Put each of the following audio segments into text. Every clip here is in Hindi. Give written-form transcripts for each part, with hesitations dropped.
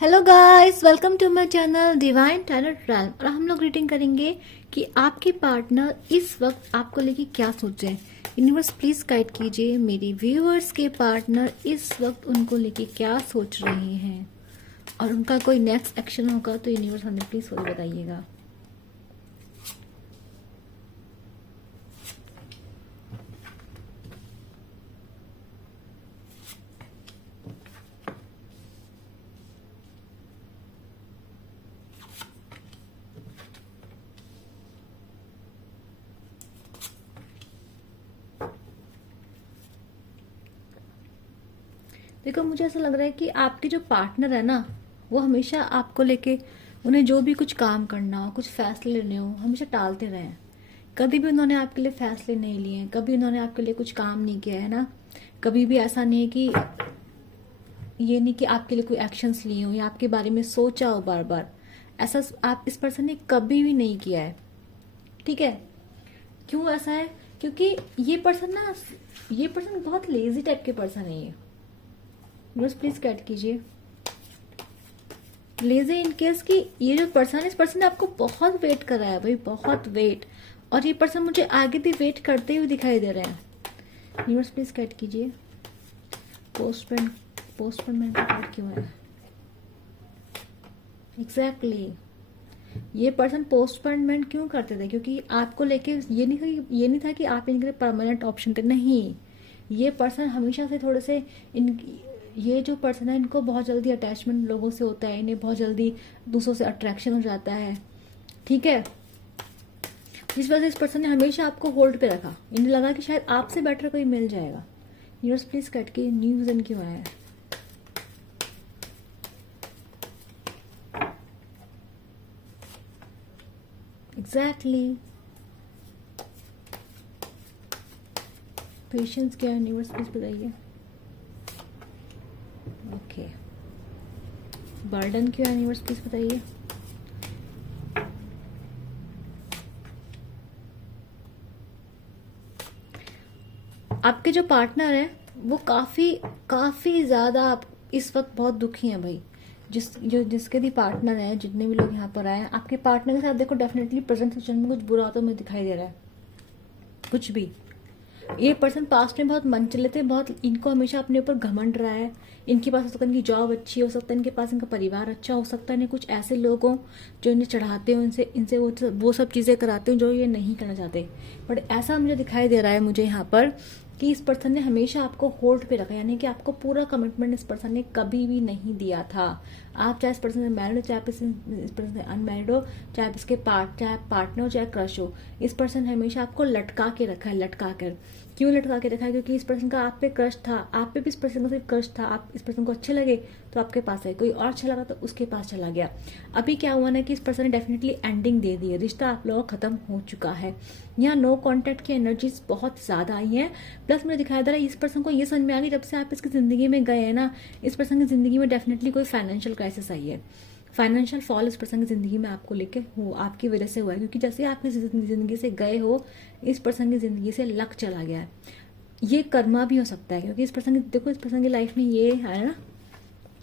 Hello guys, welcome to my channel divine talent Ram. और हम लोग रीडिंग करेंगे कि आपके पार्टनर इस वक्त आपको लेके क्या सोच रहे हैं। यूनिवर्स प्लीज गाइड कीजिए मेरी व्यूअर्स के पार्टनर इस वक्त उनको लेके क्या सोच रहे हैं, और उनका कोई नेक्स्ट एक्शन होगा तो यूनिवर्स हमें प्लीज वो बताइएगा। देखो, मुझे ऐसा लग रहा है कि आपके जो पार्टनर है ना, वो हमेशा आपको लेके, उन्हें जो भी कुछ काम करना हो, कुछ फैसले लेने हो, हमेशा टालते रहे हैं। कभी भी उन्होंने आपके लिए फैसले नहीं लिए हैं, कभी उन्होंने आपके लिए कुछ काम नहीं किया है ना। कभी भी ऐसा नहीं है कि ये नहीं कि आपके लिए कोई एक्शंस लिए हो या आपके बारे में सोचा हो बार बार। ऐसा आप इस पर्सन ने कभी भी नहीं किया है। ठीक है, क्यों ऐसा है? क्योंकि ये पर्सन बहुत लेजी टाइप के पर्सन है। ये बस प्लीज कैट कीजिए लेजी इन केस कि ये जो पर्सन है, इस पर्सन ने आपको बहुत वेट करा है भाई, बहुत वेट। और ये पर्सन मुझे आगे भी वेट करते हुए दिखाई दे रहे हैं। यूनिवर्स प्लीज कैट कीजिए पोस्टपोनमेंट का कार्ड क्यों है? एग्जैक्टली ये पर्सन पोस्टपोनमेंट क्यों करते थे? क्योंकि आपको लेके ये नहीं था कि आप इनके लिए परमानेंट ऑप्शन थे। नहीं, ये पर्सन हमेशा से थोड़े से ये जो पर्सन है, इनको बहुत जल्दी अटैचमेंट लोगों से होता है, इन्हें बहुत जल्दी दूसरों से अट्रैक्शन हो जाता है। ठीक है, जिस वजह से इस पर्सन ने हमेशा आपको होल्ड पे रखा। इन्हें लगा कि शायद आपसे बेटर कोई मिल जाएगा। यूनिवर्स प्लीज कट के न्यू विजन क्यों आया है? एग्जैक्टली पेशेंस क्या है? यूनिवर्स प्लीज बताइए। ओके, बर्डन क्यों है? यूनिवर्स प्लीज बताइए। आपके जो पार्टनर है वो काफी काफी ज्यादा आप इस वक्त बहुत दुखी हैं भाई। जिसके भी पार्टनर है, जितने भी लोग यहाँ पर आए हैं, आपके पार्टनर के साथ देखो डेफिनेटली प्रेजेंट सिचुएशन में कुछ बुरा होता मुझे दिखाई दे रहा है। कुछ भी, ये पर्सन पास्ट में बहुत मन चले थे, बहुत इनको हमेशा अपने ऊपर घमंड रहा है। इनके पास हो सकता है इनकी जॉब अच्छी हो सकता है, इनके पास इनका परिवार अच्छा हो सकता है, इन्हें कुछ ऐसे लोग हों जो इन्हें चढ़ाते हो, इनसे इनसे वो सब चीजें कराते हो जो ये नहीं करना चाहते। बट ऐसा मुझे दिखाई दे रहा है मुझे यहाँ पर कि इस पर्सन ने हमेशा आपको होल्ड पे रखा, यानी कि आपको पूरा कमिटमेंट इस पर्सन ने कभी भी नहीं दिया था। आप चाहे इस पर्सन से मैरिड हो, चाहे इस पर्सन से अनमैरिड हो, चाहे चाहे पार्टनर हो, चाहे क्रश हो, इस पर्सन ने हमेशा आपको लटका के रखा है। लटका कर क्यों लटका के रखा है? क्योंकि इस पर्सन का आप पे क्रश था, आप पे भी इस पर्सन का सिर्फ क्रश था। आप इस पर्सन को अच्छे लगे तो आपके पास है, कोई और अच्छा लगा तो उसके पास चला गया। अभी क्या हुआ ना कि इस पर्सन ने डेफिनेटली एंडिंग दे दी है, रिश्ता आप लोगों का खत्म हो चुका है। यहाँ नो कॉन्टेक्ट की एनर्जीज बहुत ज्यादा आई है। प्लस मुझे दिखाई दे रहा है इस पर्सन को ये समझ में आ गई, जब से आप इसकी जिंदगी में गए हैं ना, इस पर्सन की जिंदगी में डेफिनेटली कोई फाइनेंशियल क्राइसिस आई है। फाइनेंशियल फॉल इस पर्सन की जिंदगी में आपको लेके हो, आपकी वजह से हुआ है। क्योंकि जैसे आप इस जिंदगी से गए हो, इस पर्सन की जिंदगी से लक चला गया है। ये कर्मा भी हो सकता है, क्योंकि इस पर्सन की देखो, इस पर्सन की लाइफ में ये आया ना,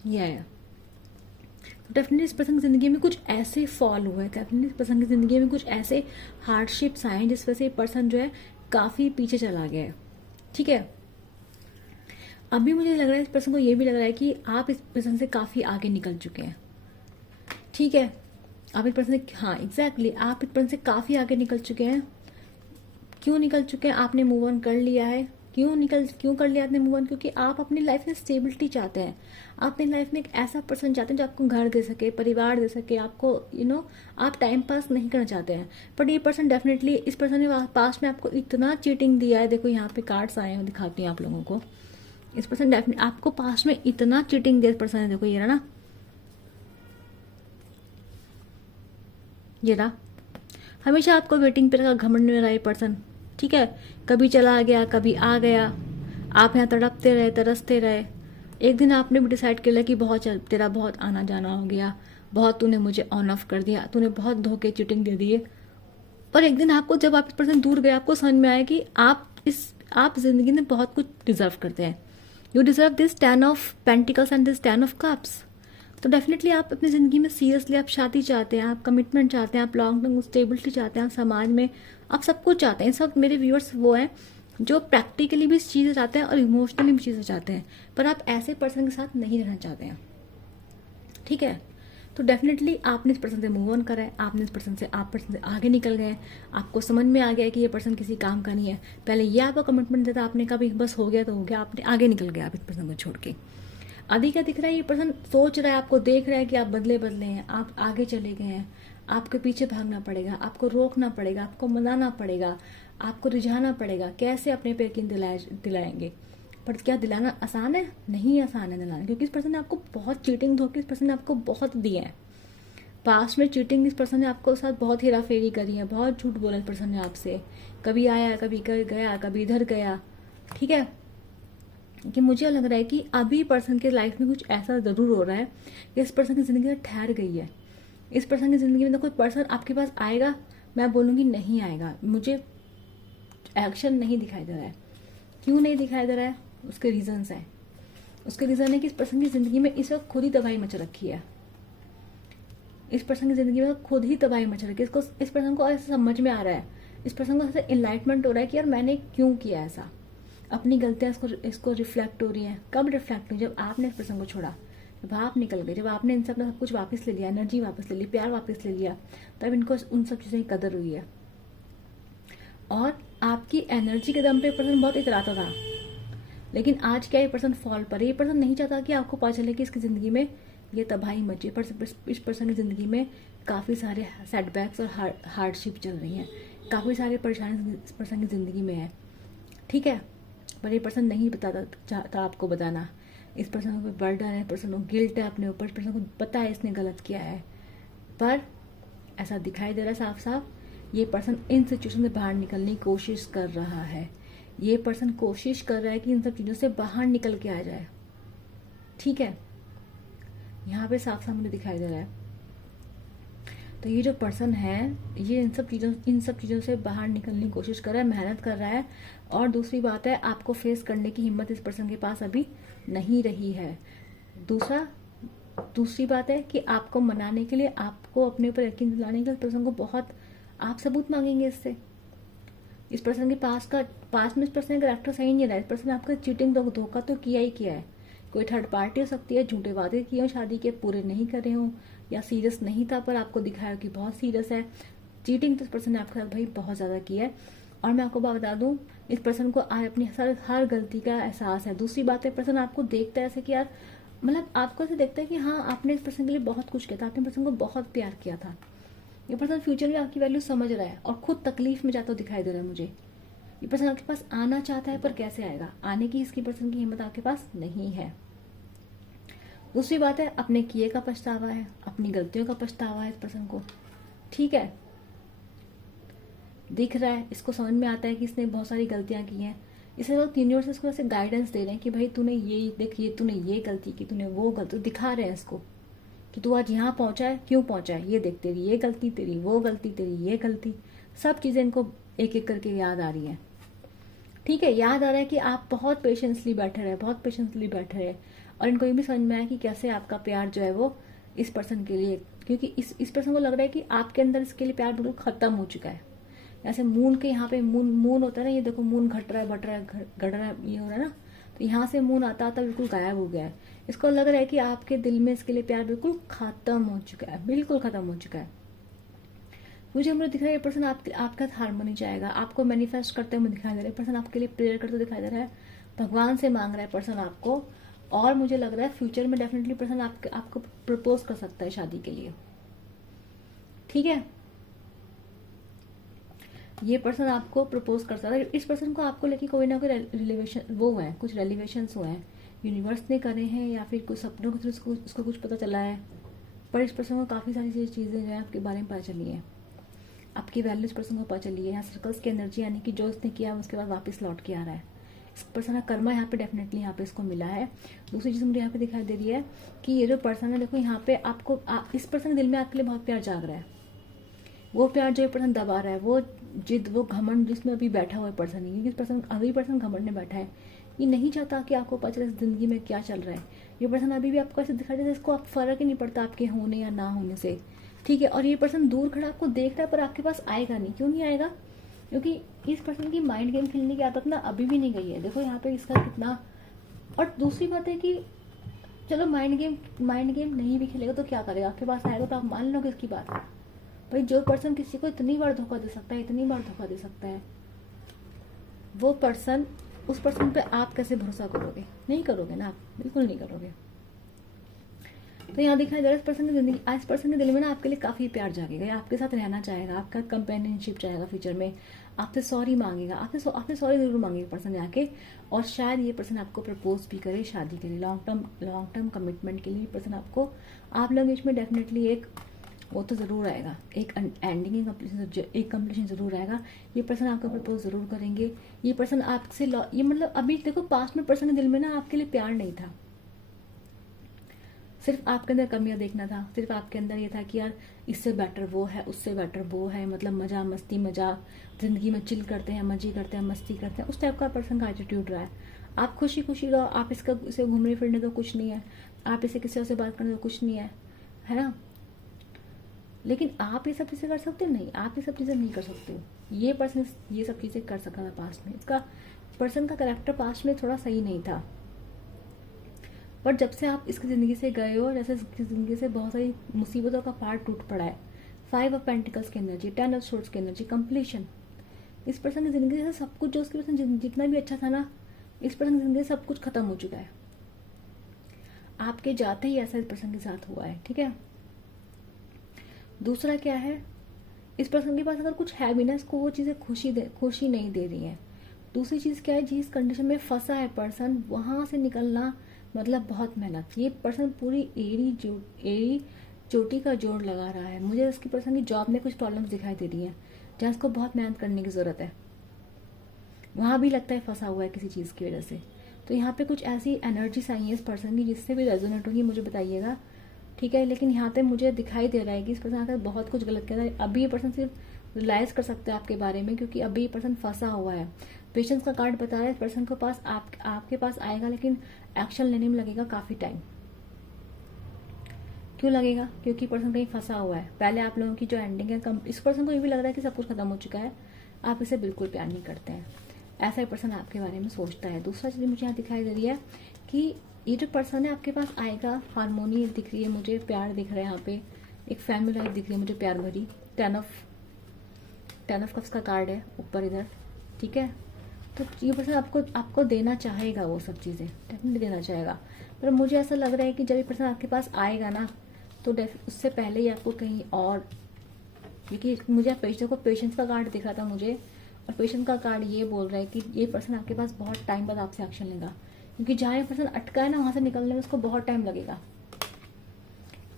ये आया। तो डेफिनेटली इस पर्सन की जिंदगी में कुछ ऐसे फॉल हुआ है, डेफिनेटली इस पर्सन की जिंदगी में कुछ ऐसे हार्डशिप्स आए हैं जिस वजह से ये पर्सन जो है काफी पीछे चला गया है। ठीक है, अभी मुझे लग रहा है इस पर्सन को ये भी लग रहा है कि आप इस पर्सन से काफी आगे निकल चुके हैं। ठीक है, आप इस पर्सन से, हाँ एग्जैक्टली, आप इस पर्सन से काफी आगे निकल चुके हैं। क्यों निकल चुके हैं? आपने मूव ऑन कर लिया है। क्यों कर लिया आपने मूव ऑन? क्योंकि आप अपनी लाइफ में स्टेबिलिटी चाहते हैं। आप अपनी लाइफ में एक ऐसा पर्सन चाहते हैं जो आपको घर दे सके, परिवार दे सके, आपको आप टाइम पास नहीं करना चाहते हैं। बट ये पर्सन डेफिनेटली, इस पर्सन ने पास्ट में आपको इतना चीटिंग दिया है। देखो यहाँ पे कार्ड्स आए हैं, दिखाती हूँ आप लोगों को। इस पर्सन डेफिनेटली आपको पास्ट में इतना चीटिंग दिया इस पर्सन ने। देखो ये रहा ना, ये रहा, हमेशा आपको वेटिंग पे रखा, घमंड में रहा ये पर्सन। ठीक है, कभी चला गया, कभी आ गया, आप यहाँ तड़पते रहे, तरसते रहे। एक दिन आपने भी डिसाइड कर लिया कि तेरा बहुत आना जाना हो गया, बहुत तूने मुझे ऑन ऑफ कर दिया, तूने बहुत धोखे चीटिंग दे दिए। पर एक दिन आपको, जब आप इस पर्सन दूर गए, आपको समझ में आया कि आप जिंदगी में बहुत कुछ डिजर्व करते हैं। You deserve this 10 of pentacles and this 10 of cups. तो डेफिनेटली आप अपनी ज़िंदगी में सीरियसली आप शादी चाहते हैं, आप कमिटमेंट चाहते हैं, आप लॉन्ग टर्म स्टेबिलिटी चाहते हैं, आप समाज में आप सब कुछ चाहते हैं। इस वक्त मेरे व्यूअर्स वो हैं जो प्रैक्टिकली भी चीज़ें चाहते हैं और इमोशनली भी चीज़ें चाहते हैं, पर आप ऐसे पर्सन के साथ नहीं रहना चाहते हैं। ठीक है, तो डेफिनेटली आपने इस पर्सन से मूव ऑन करा है, आपने इस पर्सन से आगे निकल गए, आपको समझ में आ गया है कि ये पर्सन किसी काम का नहीं है। पहले ये आपको कमिटमेंट देता, आपने कहा बस हो गया तो हो गया, आपने आगे निकल गया आप इस पर्सन को छोड़ के। अभी क्या दिख रहा है, ये पर्सन सोच रहा है, आपको देख रहा है कि आप बदले हैं, आप आगे चले गए हैं, आपके पीछे भागना पड़ेगा, आपको रोकना पड़ेगा, आपको मनाना पड़ेगा, आपको रिझाना पड़ेगा। कैसे अपने पे यकीन दिलाएंगे? पर क्या दिलाना आसान है? नहीं आसान है दिलाना, क्योंकि इस पर्सन ने आपको बहुत चीटिंग धोखे इस पर्सन ने आपको बहुत दिए हैं। पास्ट में चीटिंग इस पर्सन ने आपको साथ बहुत हेरा फेरी करी है, बहुत झूठ बोला इस पर्सन ने आपसे, कभी आया कभी गया, कभी इधर गया। ठीक है, कि मुझे लग रहा है कि अभी पर्सन के लाइफ में कुछ ऐसा जरूर हो रहा है कि इस पर्सन की जिंदगी ठहर गई है। इस पर्सन की जिंदगी में तो कोई पर्सन आपके पास आएगा, मैं बोलूंगी नहीं आएगा, मुझे एक्शन नहीं दिखाई दे रहा है। क्यों नहीं दिखाई दे रहा है? उसके रीजंस हैं। उसके रीजन है कि इस पर्सन की जिंदगी में इस वक्त खुद ही तबाही मच रखी है। इस पर्सन की जिंदगी में खुद ही तबाही मच रखी है। इस पर्सन को ऐसा समझ में आ रहा है, इस पर्सन को ऐसा इनलाइटमेंट हो रहा है कि यार मैंने क्यों किया ऐसा। अपनी गलतियां इसको रिफ्लेक्ट हो रही हैं। कब रिफ्लेक्ट हुई? जब आपने इस पर्सन को छोड़ा, जब आप निकल गए, जब आपने इनसे अपना सब कुछ वापस ले लिया, एनर्जी वापस ले ली, प्यार वापस ले लिया, तब इनको उन सब चीज़ों की कदर हुई है। और आपकी एनर्जी के दम पे पर्सन बहुत इतराता था, लेकिन आज क्या ये पर्सन फॉल पर है। ये पर्सन नहीं चाहता कि आपको पता चले कि इसकी ज़िंदगी में ये तबाही मची। पर इस पर्सन की ज़िंदगी में काफ़ी सारे सेटबैक्स और हार्डशिप चल रही हैं, काफ़ी सारे परेशानी इस पर्सन की ज़िंदगी में है। ठीक है, पर ये पर्सन नहीं बताता चाहता आपको बताना। इस पर्सन को बर्डन है, पर्सन को गिल्ट है अपने ऊपर, पर्सन को पता है इसने गलत किया है, पर ऐसा दिखाई दे रहा है साफ साफ ये पर्सन इन सिचुएशन से बाहर निकलने की कोशिश कर रहा है। ये पर्सन कोशिश कर रहा है कि इन सब चीज़ों से बाहर निकल के आ जाए। ठीक है, यहाँ पे साफ साफ मुझे दिखाई दे रहा है। तो ये जो पर्सन है ये इन सब चीज़ों से बाहर निकलने की कोशिश कर रहा है, मेहनत कर रहा है। और दूसरी बात है, आपको फेस करने की हिम्मत इस पर्सन के पास अभी नहीं रही है। दूसरी बात है कि आपको मनाने के लिए, आपको अपने ऊपर यकीन दिलाने के लिए पर्सन को बहुत आप सबूत मांगेंगे इससे। इस पर्सन के पास में इस पर्सन का कैरेक्टर सही नहीं रहा है। इस पर्सन ने आपका चीटिंग धोखा तो किया ही किया है। कोई थर्ड पार्टी हो सकती है, झूठे वादे किए हो, शादी के पूरे नहीं करे हो, या सीरियस नहीं था पर आपको दिखाया कि बहुत सीरियस है। चीटिंग तो इस पर्सन ने आपके साथ भाई बहुत ज्यादा किया है। और मैं आपको बता दूं, इस पर्सन को आज अपनी हर गलती का एहसास है। दूसरी बात है, पर्सन आपको देखता है ऐसे कि यार, मतलब आपको ऐसे देखता है कि हाँ आपने इस पर्सन के लिए बहुत कुछ किया था, आपने पर्सन को बहुत प्यार किया था। ये पर्सन फ्यूचर में आपकी वैल्यू समझ रहा है और खुद तकलीफ में जाता हुआ दिखाई दे रहा है मुझे। ये पर्सन आपके पास आना चाहता है, पर कैसे आएगा? आने की इसकी पर्सन की हिम्मत आपके पास नहीं है। दूसरी बात है, अपने किए का पछतावा है, अपनी गलतियों का पछतावा है इस पर्सन को। ठीक है, दिख रहा है, इसको समझ में आता है कि इसने बहुत सारी गलतियां की हैं। इसलिए लोग यूनिवर्स इसको ऐसे गाइडेंस दे रहे हैं कि भाई तूने ये देख, ये तूने ये गलती की, तूने वो गलती, दिखा रहे हैं इसको कि तू आज यहाँ पहुंचा है, क्यों पहुंचा है, ये देख, तेरी ये गलती, तेरी वो गलती, तेरी ये गलती, सब चीजें इनको एक एक करके याद आ रही है। ठीक है, याद आ रहा है कि आप बहुत पेशेंसली बैठे रहे, और इनको ये भी समझ में आया कि कैसे आपका प्यार जो है वो इस पर्सन के लिए, क्योंकि इस पर्सन को लग रहा है कि आपके अंदर इसके लिए प्यार बिल्कुल खत्म हो चुका है। जैसे मून के यहाँ पे मून होता है ना, ये देखो मून घट रहा है, बढ़ रहा है, घट रहा है, ये हो रहा है ना, तो यहाँ से मून आता बिल्कुल गायब हो गया है। इसको लग रहा है कि आपके दिल में इसके लिए प्यार बिल्कुल खत्म हो चुका है, बिल्कुल खत्म हो चुका है। मुझे दिख रहा है ये पर्सन आपका हारमोनी चाहेगा, आपको मैनिफेस्ट करते हुए दिखाई दे रहा है। पर्सन आपके लिए प्रेयर करते दिखाई दे रहा है, भगवान से मांग रहा है पर्सन आपको। और मुझे लग रहा है फ्यूचर में डेफिनेटली पर्सन आपको प्रपोज कर सकता है शादी के लिए। ठीक है, ये पर्सन आपको प्रपोज कर सकता है। इस पर्सन को आपको लेके कोई ना कोई रिलेवेशन वो है, कुछ रिलेवेशंस हुए हैं, यूनिवर्स ने करे हैं या फिर कुछ सपनों के थ्रू उसको कुछ पता चला है। पर इस पर्सन को काफी सारी चीजें जो है आपके बारे में पता चली है, आपकी वैल्यू इस पर्सन को पता चली है। यहाँ सर्कल्स की एनर्जी यानी कि जो उसने किया उसके बाद वापस लौट के आ रहा है। इस पर्सन का कर्मा यहाँ पे डेफिनेटली यहाँ पे इसको मिला है। दूसरी चीज मुझे यहाँ पे दिखाई दे रही है कि ये जो पर्सन है, देखो यहाँ पे आपको इस पर्सन के दिल में आपके लिए बहुत प्यार जाग रहा है। वो प्यार जो पर्सन दबा रहा है, वो जिद, वो घमंड जिसमें अभी बैठा हुआ है पर्सन, क्योंकि इस पर्सन घमंड में बैठा है। ये नहीं चाहता कि आपको पता चले जिंदगी में क्या चल रहा है। ये पर्सन अभी भी आपको ऐसे दिखा रहा है जैसे इसको आप फर्क ही नहीं पड़ता आपके होने या ना होने से, ठीक है। और ये पर्सन दूर खड़ा आपको देख रहा है पर आपके पास आएगा नहीं। क्यों नहीं आएगा? क्योंकि इस पर्सन की माइंड गेम खेलने की आदत ना अभी भी नहीं गई है। देखो यहाँ पे इसका कितना। और दूसरी बात है कि चलो माइंड गेम नहीं भी खेलेगा तो क्या करेगा, आपके पास आएगा तो आप मान लोगे इसकी बात। भाई जो पर्सन किसी को इतनी बार धोखा दे सकता है, इतनी बार धोखा दे सकता है, वो पर्सन, उस पर्सन पे आप कैसे भरोसा करोगे? नहीं करोगे ना, आप बिल्कुल नहीं करोगे। तो यहाँ दिखाई दे रहा है इस पर्सन की जिंदगी, इस पर्सन के दिल में ना आपके लिए काफी प्यार जागेगा, या आपके साथ रहना चाहेगा, आपका कंपेनियनशिप चाहेगा फ्यूचर में, आपसे सॉरी मांगेगा, आपसे सॉरी जरूर मांगेगा पर्सन आके। और शायद ये पर्सन आपको प्रपोज भी करे शादी के लिए, लॉन्ग टर्म कमिटमेंट के लिए पर्सन आपको, आप लोग बीच में डेफिनेटली एक वो तो जरूर आएगा, एक एंडिंग, एक कंप्लीशन जरूर आएगा। ये पर्सन आपका प्रपोज जरूर करेंगे। ये पर्सन आपसे ये मतलब अभी देखो पास्ट में पर्सन के दिल में ना आपके लिए प्यार नहीं था, सिर्फ आपके अंदर कमियां देखना था, सिर्फ आपके अंदर ये था कि यार इससे बेटर वो है, उससे बेटर वो है, मतलब मजा मस्ती मजाक, जिंदगी में चिल करते हैं, मजे करते हैं, मस्ती करते हैं, उस टाइप का पर्सन का एटीट्यूड रहा है। आप खुशी खुशी रहो, आप इसे घूमने फिरने तो कुछ नहीं है, आप इसे किसी और से बात करने तो कुछ नहीं है ना। लेकिन आप ये सब चीजें कर सकते हो? नहीं, आप ये सब चीजें नहीं कर सकते हो। ये पर्सन ये सब चीजें कर सका था पास्ट में, इसका पर्सन का कैरेक्टर पास्ट में थोड़ा सही नहीं था। पर जब से आप इसकी ज़िंदगी से गए हो, जैसे इसकी ज़िंदगी से बहुत सारी मुसीबतों का पार्ट टूट पड़ा है। 5 ऑफ पेंटिकल्स की एनर्जी, 10 ऑफ सोर्ड्स की एनर्जी, कंप्लीशन। इस पर्सन की ज़िंदगी से सब कुछ, जो उसके पर्सन जितना भी अच्छा था ना, इस पर्सन की ज़िंदगी से सब कुछ खत्म हो चुका है। आपके जाते ही ऐसा इस पर्सन के साथ हुआ है, ठीक है। दूसरा क्या है, इस पर्सन के पास अगर कुछ है भी ना, इसको वो चीज़ें खुशी नहीं दे रही है। दूसरी चीज़ क्या है, जिस कंडीशन में फंसा है पर्सन, वहां से निकलना मतलब बहुत मेहनत। ये पर्सन पूरी एड़ी चोटी का जोड़ लगा रहा है। मुझे इसकी पर्सन की जॉब में कुछ प्रॉब्लम्स दिखाई दे रही हैं जहाँ इसको बहुत मेहनत करने की ज़रूरत है, वहाँ भी लगता है फंसा हुआ है किसी चीज़ की वजह से। तो यहाँ पे कुछ ऐसी एनर्जीज आई है इस पर्सन की जिससे भी रेजोनेट होगी, मुझे बताइएगा, ठीक है। लेकिन यहाँ पे मुझे दिखाई दे रहा है कि इस पर्सन आकर बहुत कुछ गलत कर रहा है। अभी ये पर्सन सिर्फ रियलाइज कर सकते हैं आपके बारे में, क्योंकि अभी ये पर्सन फंसा हुआ है। पेशेंस का कार्ड बता रहा है इस पर्सन के पास आपके पास आएगा, लेकिन एक्शन लेने में लगेगा काफी टाइम। क्यों लगेगा? क्योंकि पर्सन कहीं फंसा हुआ है। पहले आप लोगों की जो एंडिंग है, इस पर्सन को ये भी लग रहा है कि सब कुछ खत्म हो चुका है, आप इसे बिल्कुल प्यार नहीं करते हैं, ऐसा ही पर्सन आपके बारे में सोचता है। दूसरा चीज मुझे यहाँ दिखाई दे रही है कि ये जो पर्सन है आपके पास आएगा, हारमोनी दिख रही है मुझे, प्यार दिख रहा है, यहाँ पे एक फैमिली लाइफ दिख रही है मुझे, प्यार भरी। 10 ऑफ कप्स का कार्ड है ऊपर इधर, ठीक है। तो ये पर्सन आपको देना चाहेगा, वो सब चीज़ें डेफिनेटली देना चाहेगा। पर मुझे ऐसा लग रहा है कि जब ये पर्सन आपके पास आएगा ना, तो उससे पहले ही आपको कहीं और, क्योंकि मुझे पेशेंस का कार्ड दिख रहा था मुझे, और पेशेंस का कार्ड ये बोल रहा है कि ये पर्सन आपके पास बहुत टाइम बाद आपसे एक्शन लेगा, क्योंकि जहाँ ये पर्सन अटका है ना, वहाँ से निकलने में उसको बहुत टाइम लगेगा।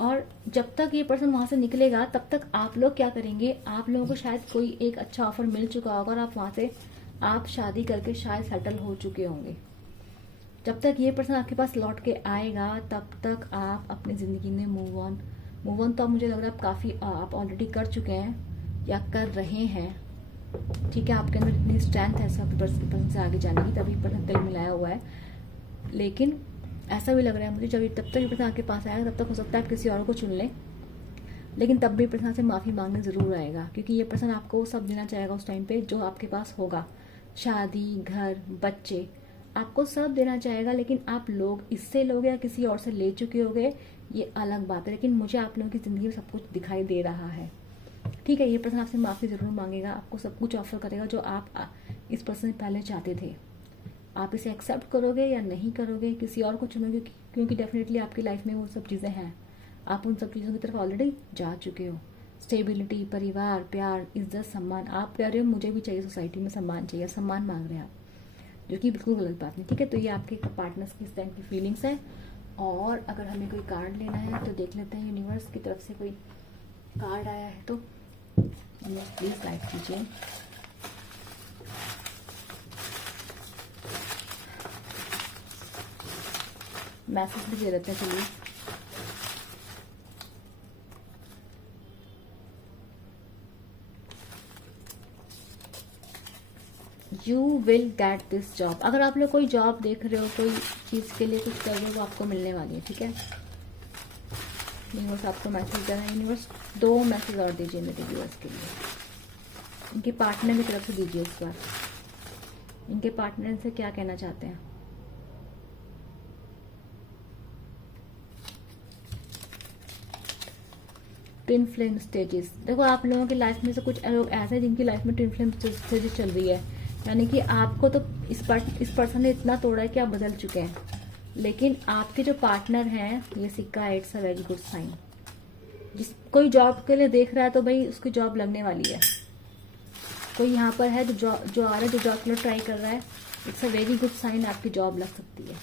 और जब तक ये पर्सन वहां से निकलेगा तब तक आप लोग क्या करेंगे, आप लोगों को शायद कोई एक अच्छा ऑफर मिल चुका होगा और आप वहां से आप शादी करके शायद सेटल हो चुके होंगे। जब तक ये पर्सन आपके पास लौट के आएगा तब तक आप अपनी जिंदगी में मूव ऑन तो मुझे लग रहा है आप ऑलरेडी कर चुके हैं या कर रहे हैं, ठीक है। आपके अंदर इतनी स्ट्रेंथ है सब पर्सन से आगे जाने की, तभी पर्सन दिल मिलाया हुआ है। लेकिन ऐसा भी लग रहा है मुझे, जब तब तक ये पर्सन आपके पास आएगा तब तक हो सकता है आप किसी और को चुन लें, लेकिन तब भी पर्सन से माफ़ी मांगने ज़रूर आएगा, क्योंकि ये पर्सन आपको सब देना चाहेगा उस टाइम पे जो आपके पास होगा, शादी, घर, बच्चे, आपको सब देना चाहेगा। लेकिन आप लोग इससे लोगे या किसी और से ले चुके होगे, ये अलग बात है। लेकिन मुझे आप लोगों की ज़िंदगी में सब कुछ दिखाई दे रहा है, ठीक है। ये पर्सन आपसे माफ़ी ज़रूर मांगेगा, आपको सब कुछ ऑफर करेगा जो आप इस पर्सन से पहले चाहते थे। आप इसे एक्सेप्ट करोगे या नहीं करोगे, किसी और को चुनोगे, क्योंकि डेफिनेटली आपकी लाइफ में वो सब चीज़ें हैं, आप उन सब चीज़ों की तरफ ऑलरेडी जा चुके हो। स्टेबिलिटी, परिवार, प्यार, इज्जत, सम्मान, आप कह रहे हो मुझे भी चाहिए, सोसाइटी में सम्मान चाहिए, सम्मान मांग रहे हैं आप, जो कि बिल्कुल गलत बात नहीं, ठीक है। तो ये आपके पार्टनर्स की इस टाइम की फीलिंग्स है। और अगर हमें कोई कार्ड लेना है तो देख लेते हैं यूनिवर्स की तरफ से कोई कार्ड आया है तो प्लीज गाइड कीजिए। मैसेज भी दे देते हैं, चलिए। You will get this job. अगर आप लोग कोई जॉब देख रहे हो, कोई चीज़ के लिए कुछ कर रहे हो, वो आपको मिलने वाली है, ठीक है। यूनिवर्स आपको मैसेज दे रहा है। यूनिवर्स 2 मैसेज और दीजिए मेरे व्यूअर्स के लिए, इनके पार्टनर की तरफ से दीजिए इस बार। इनके पार्टनर से क्या कहना चाहते हैं। Twin flame stages. देखो आप लोगों की लाइफ में से कुछ लोग ऐसे हैं जिनकी लाइफ में ट्विन फ्लेम स्टेजेस चल रही है, यानी कि आपको तो इस पर्सन ने इतना तोड़ा है कि आप बदल चुके हैं, लेकिन आपके जो पार्टनर हैं, ये सिक्का 8 वेरी गुड साइन। जिस कोई जॉब के लिए देख रहा है तो भाई उसकी जॉब लगने वाली है। कोई यहाँ पर है जो आ रहा है, जो जॉब के लिए ट्राई कर रहा है, it's a very good sign, आपकी जॉब लग सकती है।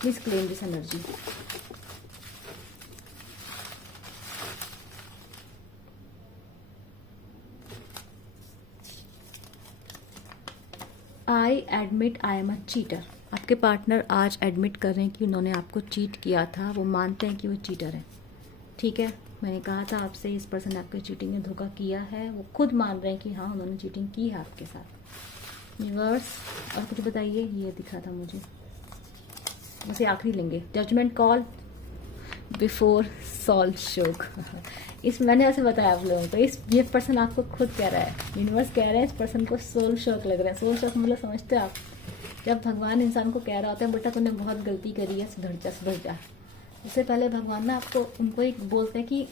Please claim this energy. I admit I am a cheater. आपके पार्टनर आज एडमिट कर रहे हैं कि उन्होंने आपको चीट किया था, वो मानते हैं कि वो चीटर है, ठीक है। मैंने कहा था आपसे, इस पर्सन ने आपको चीटिंग में धोखा किया है, वो खुद मान रहे हैं कि हाँ उन्होंने चीटिंग की है आपके साथ। यूनिवर्स और कुछ बताइए, ये दिख रहा था मुझे, उसे आखिरी लेंगे। जजमेंट कॉल बिफोर सॉल्व शोक। इस मैंने ऐसे बताया आप लोगों को, ये पर्सन आपको खुद कह रहा है, यूनिवर्स कह रहा है इस पर्सन को सोल शॉक लग रहा है। सोल शॉक मतलब समझते हो आप, जब भगवान इंसान को कह रहा होता है बेटा तूने बहुत गलती करी है, सुधर जा सुधर जा। उससे पहले भगवान ना आपको उनको एक बोलते हैं कि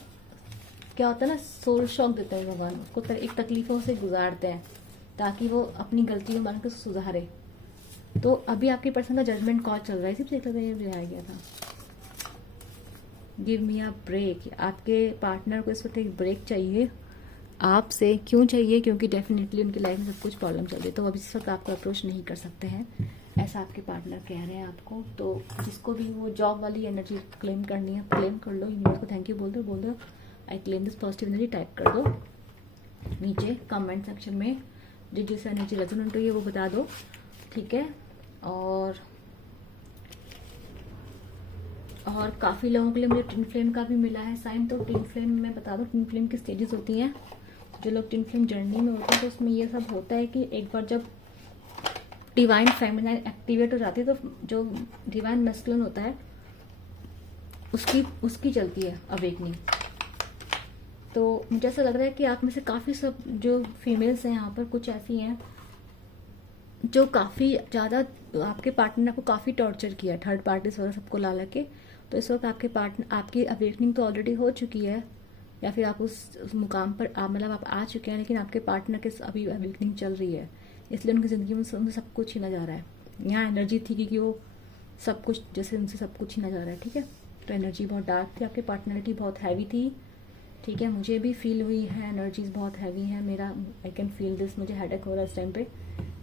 क्या होता है ना, सोल शॉक देते हैं भगवान, उसको एक तकलीफों से गुजारते हैं ताकि वो अपनी गलती को मान के सुधारे। तो अभी आपके पर्सन का जजमेंट कॉल चल रहा है, सिर्फ ये दिखाया गया था। Give me a break. आपके पार्टनर को इस वक्त एक ब्रेक चाहिए आपसे। क्यों चाहिए? क्योंकि डेफिनेटली उनकी लाइफ में सब कुछ प्रॉब्लम चल रही है, तो अभी इस वक्त आपको अप्रोच नहीं कर सकते हैं, ऐसा आपके पार्टनर कह रहे हैं आपको। तो जिसको भी वो जॉब वाली एनर्जी क्लेम करनी है, क्लेम कर लो। यूनिवर्स को थैंक यू बोल दो I claim this positive energy type कर दो नीचे कमेंट सेक्शन में। जिस एनर्जी रेजोनेंट हुई है वो बता दो, ठीक है। और काफ़ी लोगों के लिए मुझे ट्विन फ्लेम का भी मिला है साइन। तो ट्विन फ्लेम में बता दो, ट्विन फ्लेम की स्टेजेस होती हैं। जो लोग ट्विन फ्लेम जर्नी में होते हैं तो उसमें ये सब होता है कि एक बार जब डिवाइन फेमिनाइन एक्टिवेट हो जाती है तो जो डिवाइन मैस्कुलिन होता है उसकी चलती है अवेकनिंग। तो मुझे ऐसा लग रहा है कि आप में से काफ़ी सब जो फीमेल्स हैं यहाँ पर, कुछ ऐसी हैं जो काफ़ी ज़्यादा आपके पार्टनर ने आपको काफ़ी टॉर्चर किया, थर्ड पार्टीज वगैरह सबको ला के। तो इस वक्त आपके पार्टनर, आपकी अवेकनिंग तो ऑलरेडी हो चुकी है, या फिर आप उस मुकाम पर मतलब आप आ चुके हैं, लेकिन आपके पार्टनर के अभी अवेकनिंग चल रही है, इसलिए उनकी ज़िंदगी में उनसे सब कुछ छीना जा रहा है। यहाँ एनर्जी थी कि वो सब कुछ जैसे उनसे सब कुछ छीना जा रहा है, ठीक है। तो एनर्जी बहुत डार्क थी, आपकी पार्टनरिटी बहुत हैवी थी, ठीक है। मुझे भी फील हुई है, एनर्जीज बहुत हैवी है मेरा, आई कैन फील दिस। मुझे हेडेक हो रहा है इस टाइम पे,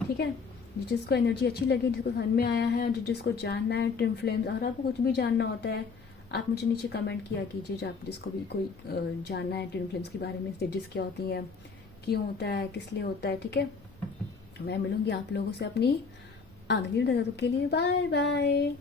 ठीक है। जिसको एनर्जी अच्छी लगी, जिसको समझ में आया है, और जिसको जानना है ट्विन फ्लेम्स, अगर आपको कुछ भी जानना होता है आप मुझे नीचे कमेंट किया कीजिए। जो आप जिसको भी कोई जानना है ट्विन फ्लेम्स के बारे में, स्टेजेस क्या होती हैं, क्यों होता है, किस लिए होता है, ठीक है। मैं मिलूंगी आप लोगों से अपनी अगली वीडियो के लिए। Bye bye.